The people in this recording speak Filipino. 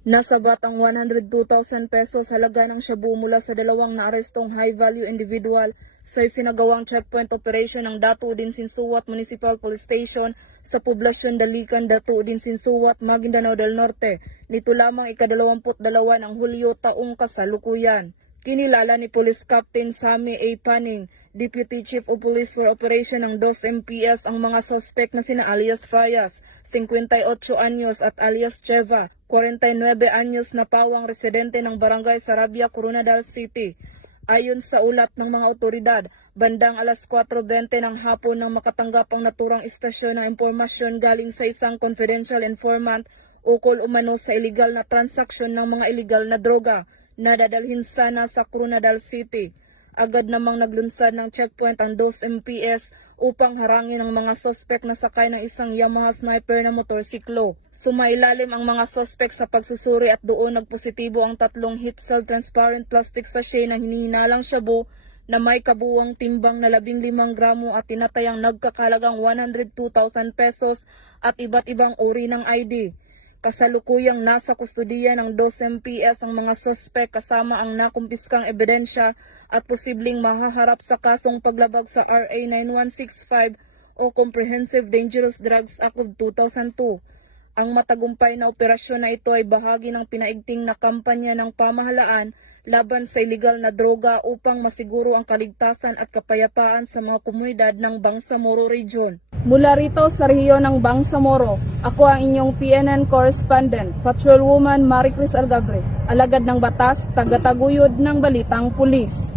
Nasabat ang 102,000 pesos halaga ng shabu mula sa dalawang naarestong high-value individual sa isinagawang checkpoint operation ng Datu Udin Sinsuat Municipal Police Station sa poblasyon Dalican, Datu Udin Sinsuat, Maguindanao del Norte, nito lamang ika-22 ng Hulyo taong kasalukuyan. Kinilala ni Police Captain Sammy A. Paning, Deputy Chief of Police for Operation ng 2 MPS ang mga suspect na sina alias Fayas, 58 anyos at alias Cheva, 49 anyos na pawang residente ng Barangay Sarabia, Coronadal City. Ayon sa ulat ng mga otoridad, bandang alas 4:20 ng hapon nang makatanggap ang naturang istasyon ng impormasyon galing sa isang confidential informant ukol umano sa illegal na transaksyon ng mga illegal na droga na dadalhin sana sa Coronadal City. Agad namang naglunsad ng checkpoint ang 2 MPS upang harangin ang mga suspect na sakay ng isang Yamaha Sniper na motorsiklo. Sumailalim ang mga suspect sa pagsusuri at doon nagpositibo ang 3 heat cell transparent plastic sachet na hinihinalang shabu na may kabuuang timbang na 15 gramo at tinatayang nagkakalagang 102,000 pesos at iba't ibang uri ng ID. Kasalukuyang nasa kustudiya ng 2 MPS ang mga suspect kasama ang nakumpiskang ebidensya at posibleng mahaharap sa kasong paglabag sa RA 9165 o Comprehensive Dangerous Drugs Act of 2002. Ang matagumpay na operasyon na ito ay bahagi ng pinaigting na kampanya ng pamahalaan laban sa illegal na droga upang masiguro ang kaligtasan at kapayapaan sa mga komunidad ng Bangsamoro Region. Mula rito sa rehiyon ng Bangsamoro, ako ang inyong PNN correspondent, Patrolwoman Maricris Algabre, alagad ng batas, tagataguyod ng Balitang Pulis.